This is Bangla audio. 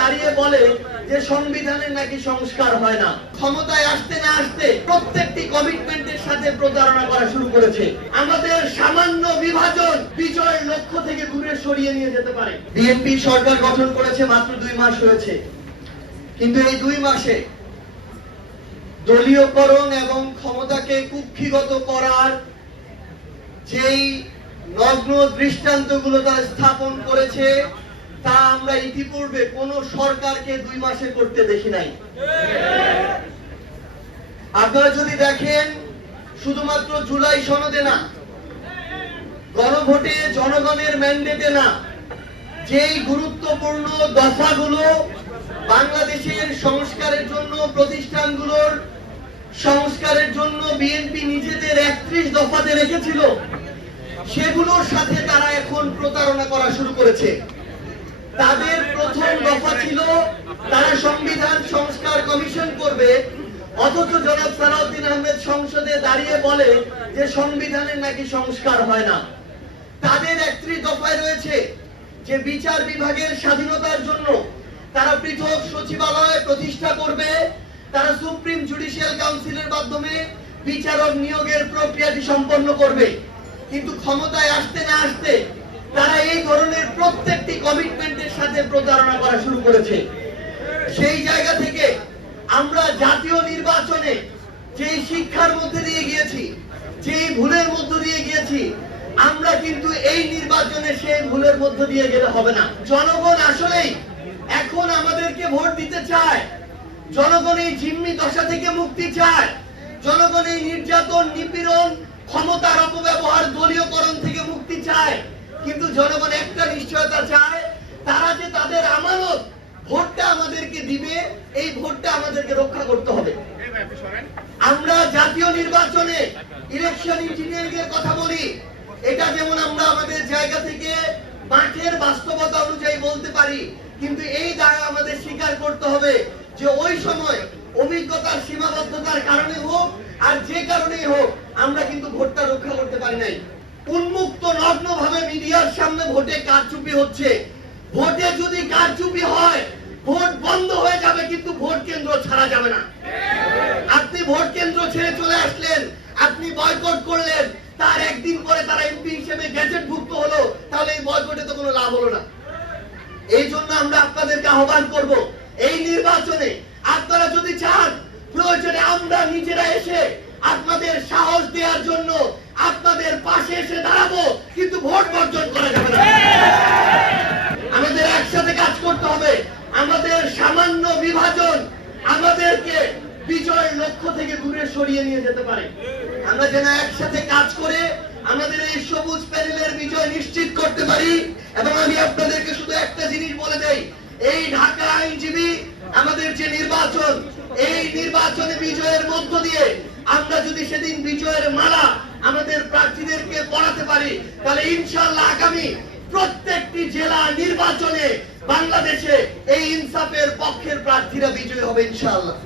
দাঁড়িয়ে বলে যে সংবিধানের নাকি সংস্কার হয় না। ক্ষমতায় আসতে না আসতে প্রত্যেকটি কমিটমেন্টের সাথে প্রতারণা করা শুরু করেছে। আমাদের সামান্য বিভাজন বিজয়ের লক্ষ্য থেকে দূরে সরিয়ে নিয়ে যেতে পারে। বিএনপি সরকার গঠন করেছে মাত্র 2 মাস হয়েছে, কিন্তু এই 2 মাসে দলীয়করণ এবং ক্ষমতাকে কুক্ষিগত করার যেই নগ্ন দৃষ্টান্তগুলো তারা স্থাপন করেছে তা আমরা ইতিপূর্বে কোন সরকারকে 2 মাসে করতে দেখি নাই। আপনারা যদি দেখেন, শুধুমাত্র জুলাই সনদে না, গণভোটে জনগণের ম্যান্ডেটে না, যেই গুরুত্বপূর্ণ দফাগুলো বাংলাদেশের সংস্কারের জন্য, প্রতিষ্ঠানগুলোর সংস্কারের জন্য বিএনপি নিজেদের 31 দফাতে রেখেছিল, সেগুলোর সাথে তারা এখন প্রতারণা করা শুরু করেছে। তাদের প্রথম দফা ছিল তারা সংবিধান সংস্কার কমিশন করবে, অথচ জনাব সালাউদ্দিন আহমেদ সংসদে দাঁড়িয়ে বলে যে সংবিধানের নাকি সংস্কার হয় না। তাদের 31 দফায় রয়েছে যে বিচার বিভাগের স্বাধীনতার জন্য তারা পৃথক সচিবালয় প্রতিষ্ঠা করবে, তারা সুপ্রিম জুডিশিয়াল কাউন্সিলের মাধ্যমে বিচারক নিয়োগের প্রক্রিয়াটি সম্পন্ন করবে। কিন্তু ক্ষমতায় আসতে না আসতে তারা এই ধরনের প্রত্যেকটি কমিটমেন্টের সাথে প্রতারণা করা শুরু করেছে। সেই জায়গা থেকে আমরা জাতীয় নির্বাচনে যে শিক্ষার মধ্যে দিয়ে গিয়েছি, যে ভুলের মধ্য দিয়ে গিয়েছি, আমরা কিন্তু এই নির্বাচনে সেই ভুলের মধ্য দিয়ে গেলে হবে না। জনগণ আসলেই এখন আমাদেরকে ভোট দিতে চায়, জনগণ এই জিম্মি দশা থেকে মুক্তি চায়, জনগণ এই নির্যাতন, নিপীড়ন, ক্ষমতার অপব্যবহার, দলীয়করণ থেকে মুক্তি চায়। কিন্তু জনগণ একটা নিশ্চয়তা চায়, তারা যে তাদের আমানত ভোটটা আমাদেরকে দিবে, এই ভোটটা আমাদেরকে রক্ষা করতে হবে। আমরা জাতীয় নির্বাচনে ইলেকশন ইঞ্জিনিয়ারিং এর কথা বলি, এটা যেমন আমরা আমাদের জায়গা থেকে মাঠের বাস্তবতা অনুযায়ী বলতে পারি, কিন্তু এই দায় আমাদের স্বীকার করতে হবে যে ওই সময় অভিজ্ঞতার সীমাবদ্ধতার কারণে হোক আর যে কারণেই হোক, আমরা কিন্তু ভোটটা রক্ষা করতে পারি নাই। উন্মুক্ত নগ্ন ভাবে মিডিয়ার সামনে ভোটে কারচুপি হচ্ছে। ভোটে যদি কারচুপি হয়, ভোট বন্ধ হয়ে যাবে, কিন্তু ভোট কেন্দ্র ছাড়া যাবে না। আপনি ভোট কেন্দ্র ছেড়ে চলে আসলেন, আপনি বয়কট করলেন, তার একদিন পরে তারা এমপি হিসেবে গ্যাজেটভুক্ত হলো, তাহলে এই বয়কটে তো কোনো লাভ হলো না। এই জন্য আমরা আপনাদেরকে আহ্বান করব, এই নির্বাচনে আপনারা যদি চান, প্রয়োজনে আমরা নিজেরা এসে আপনাদের সাহস দেওয়ার জন্য আপনাদের পাশে এসে দাঁড়াবো, কিন্তু ভোট বর্জন করা যাবে না। আমাদের একসাথে কাজ করতে হবে। আমাদের সামান্য বিভাজন আমাদেরকে বিজয়ের লক্ষ্য থেকে দূরে সরিয়ে নিয়ে যেতে পারে। আমরা যেন একসাথে কাজ করে আমাদের এই সবুজ প্যানেলের বিজয় নিশ্চিত করতে পারি। এবং আমি আপনাদেরকে শুধু একটা জিনিস বলে দেই, এই ঢাকা আইনজীবী আমাদের যে নির্বাচন, এই নির্বাচনে বিজয়ের মধ্য দিয়ে আমরা যদি সেদিন বিজয়ের মালা আমাদের প্রার্থীদেরকে পড়াতে পারি, তাহলে ইনশাআল্লাহ আগামী প্রত্যেকটি জেলা নির্বাচনে বাংলাদেশে এই ইনসাফের পক্ষের প্রার্থীরা বিজয়ী হবে ইনশাআল্লাহ।